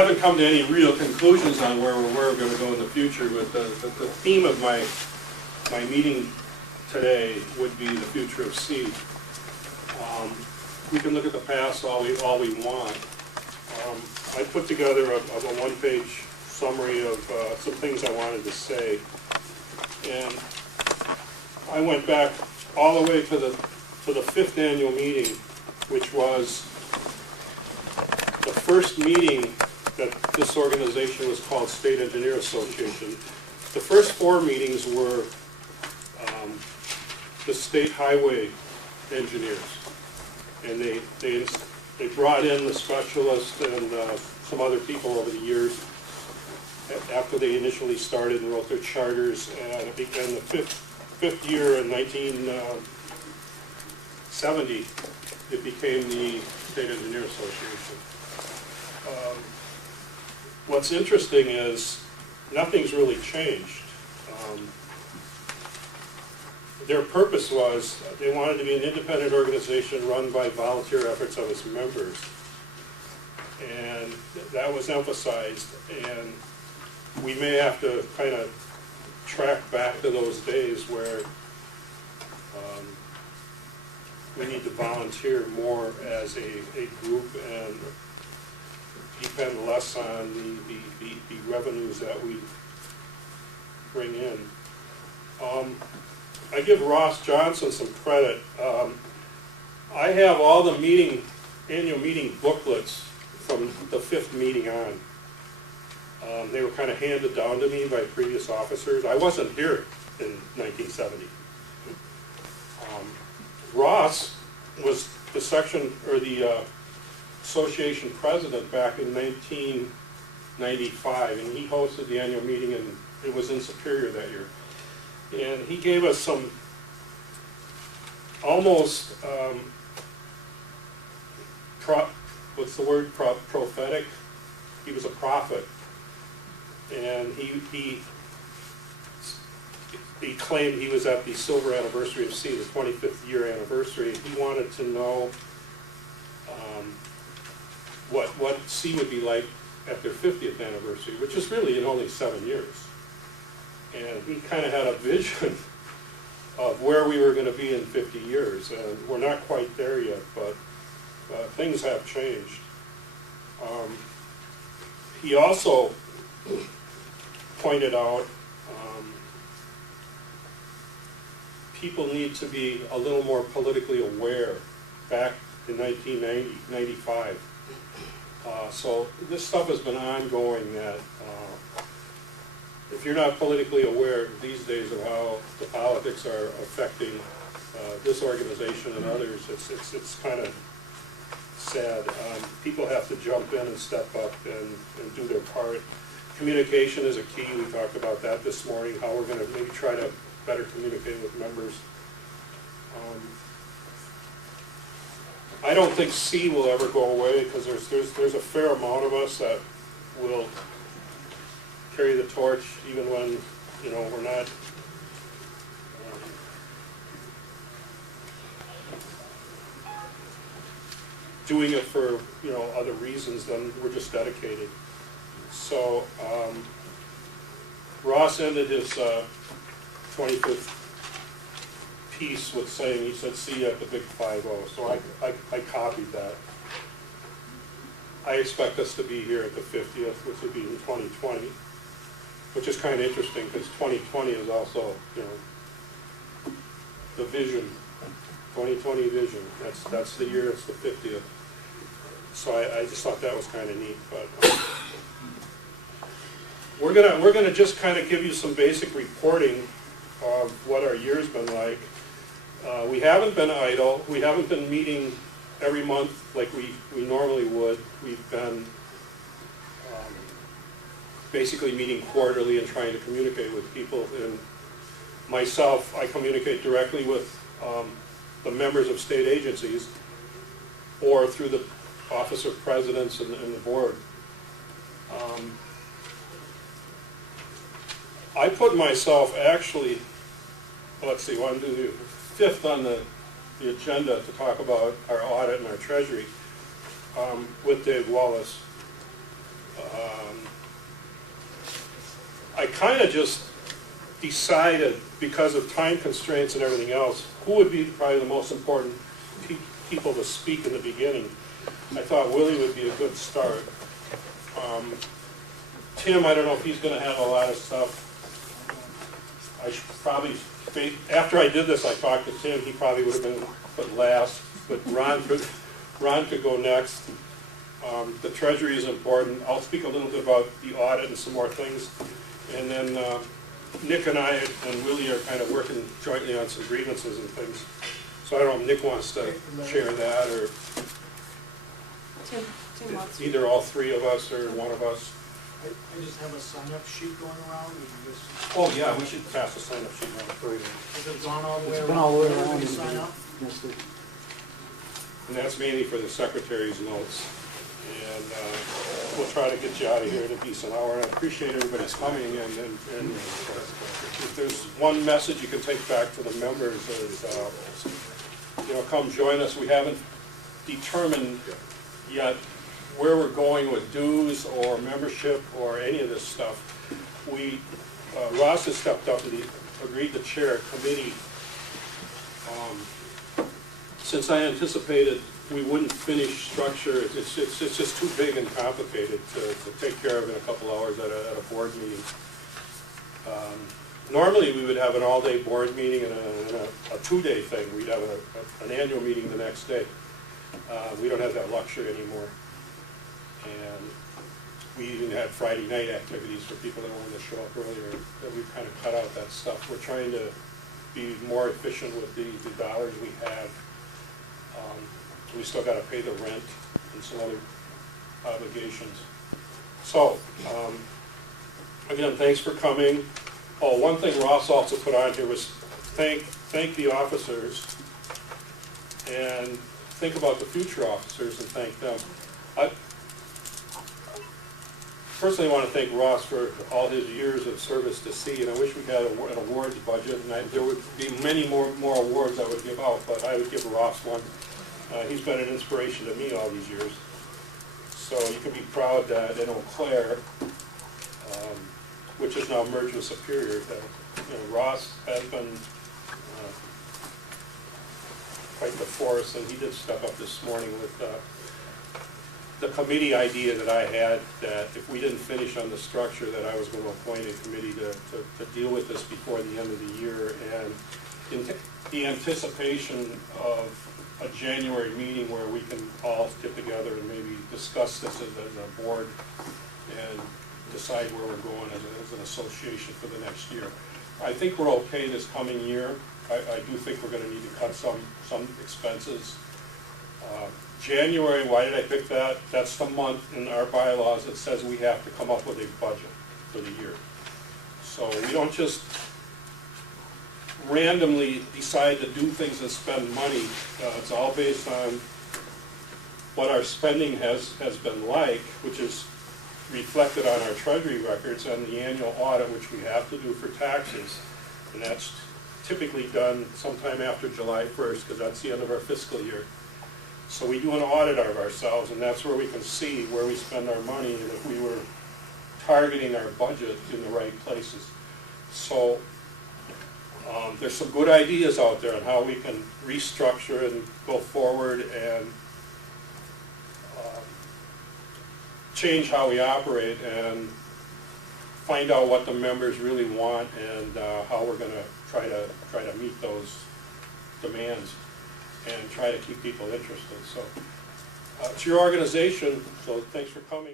haven't come to any real conclusions on where we're going to go in the future, but the theme of my meeting today would be the future of C. We can look at the past all we want. I put together a one-page summary of some things I wanted to say, and I went back all the way to the 5th annual meeting, which was the first meeting that this organization was called State Engineer Association. The first 4 meetings were the state highway engineers, and they brought in the specialists and some other people over the years after they initially started and wrote their charters, and it began the fifth year in 1970. It became the State Engineer Association. What's interesting is nothing's really changed. Their purpose was they wanted to be an independent organization run by volunteer efforts of its members, and that was emphasized. And we may have to kind of track back to those days where we need to volunteer more as a group and depend less on the revenues that we bring in. I give Ross Johnson some credit. I have all the annual meeting booklets from the 5th meeting on. They were kind of handed down to me by previous officers. I wasn't here in 1970. Ross was the section, or the association president back in 1995, and he hosted the annual meeting, and it was in Superior that year. And he gave us some almost, prophetic? He was a prophet. And he claimed he was at the silver anniversary of C, the 25th year anniversary. He wanted to know what C would be like at their 50th anniversary, which is really in only 7 years. And he kind of had a vision of where we were going to be in 50 years. And we're not quite there yet, but things have changed. He also pointed out people need to be a little more politically aware back in 1990, 95. So this stuff has been ongoing, that if you're not politically aware these days of how the politics are affecting this organization and others, it's kind of sad. People have to jump in and step up and do their part. Communication is a key. We talked about that this morning, how we're going to maybe try to better communicate with members. I don't think C will ever go away, because there's a fair amount of us that will carry the torch even when we're not doing it for other reasons than we're just dedicated. So Ross ended his 25th piece with saying, he said, "See you at the big 5-0." So I copied that. I expect us to be here at the 50th, which would be in 2020, which is kind of interesting because 2020 is also, the vision, 2020 vision. That's the year. It's the 50th. So I just thought that was kind of neat. But we're gonna just kind of give you some basic reporting of what our year's been like. We haven't been idle. We haven't been meeting every month like we normally would. We've been basically meeting quarterly and trying to communicate with people. And myself, I communicate directly with the members of state agencies or through the office of presidents and the board. I put myself actually, let's see, I'm doing the 5th on the agenda to talk about our audit and our treasury with Dave Wallace. I kind of just decided, because of time constraints and everything else, who would be probably the most important people to speak in the beginning. I thought Willie would be a good start. Tim, I don't know if he's going to have a lot of stuff. I should probably, after I did this, I talked to Tim. He probably would have been put last, but Ron could go next. The Treasury is important. I'll speak a little bit about the audit and some more things. And then Nick and I and Willie are kind of working jointly on some grievances and things. So I don't know if Nick wants to share that, or Tim wants either all three of us or one of us. I just have a sign-up sheet going around. Oh, yeah, we should pass the sign-up sheet around. Has it gone all the way around? It's gone all the way around. Everybody sign up? Yes, sir. And that's mainly for the secretary's notes. And we'll try to get you out of here in a decent hour. And I appreciate everybody's coming. And if there's one message you can take back to the members is, come join us. We haven't determined yet where we're going with dues or membership or any of this stuff. Ross has stepped up and he agreed to chair a committee. Since I anticipated we wouldn't finish structure, it's just too big and complicated to take care of in a couple hours at a board meeting. Normally we would have an all-day board meeting and a two-day thing. We'd have an annual meeting the next day. We don't have that luxury anymore. And we even had Friday night activities for people that wanted to show up earlier. That we've kind of cut out that stuff. We're trying to be more efficient with the dollars we have. We still got to pay the rent and some other obligations. So, again, thanks for coming. Oh, one thing Ross also put on here was thank the officers and think about the future officers and thank them. I personally want to thank Ross for all his years of service to sea, and I wish we had an awards budget, and there would be many more awards I would give out, but I would give Ross one. He's been an inspiration to me all these years. So you can be proud that in Eau Claire, which is now merged with Superior, that Ross has been quite the force, and he did step up this morning with the committee idea that I had, that if we didn't finish on the structure, that I was going to appoint a committee to deal with this before the end of the year, and in the anticipation of a January meeting where we can all get together and maybe discuss this as a board and decide where we're going as an association for the next year. I think we're okay this coming year. I do think we're going to need to cut some expenses. January, why did I pick that? That's the month in our bylaws that says we have to come up with a budget for the year. So we don't just randomly decide to do things and spend money. It's all based on what our spending has been like, which is reflected on our Treasury records and the annual audit, which we have to do for taxes. And that's typically done sometime after July 1st, because that's the end of our fiscal year. So we do an audit of ourselves, and that's where we can see where we spend our money and if we were targeting our budget in the right places. So there's some good ideas out there on how we can restructure and go forward and change how we operate and find out what the members really want and how we're going to try to meet those demands and try to keep people interested. So it's your organization, so thanks for coming.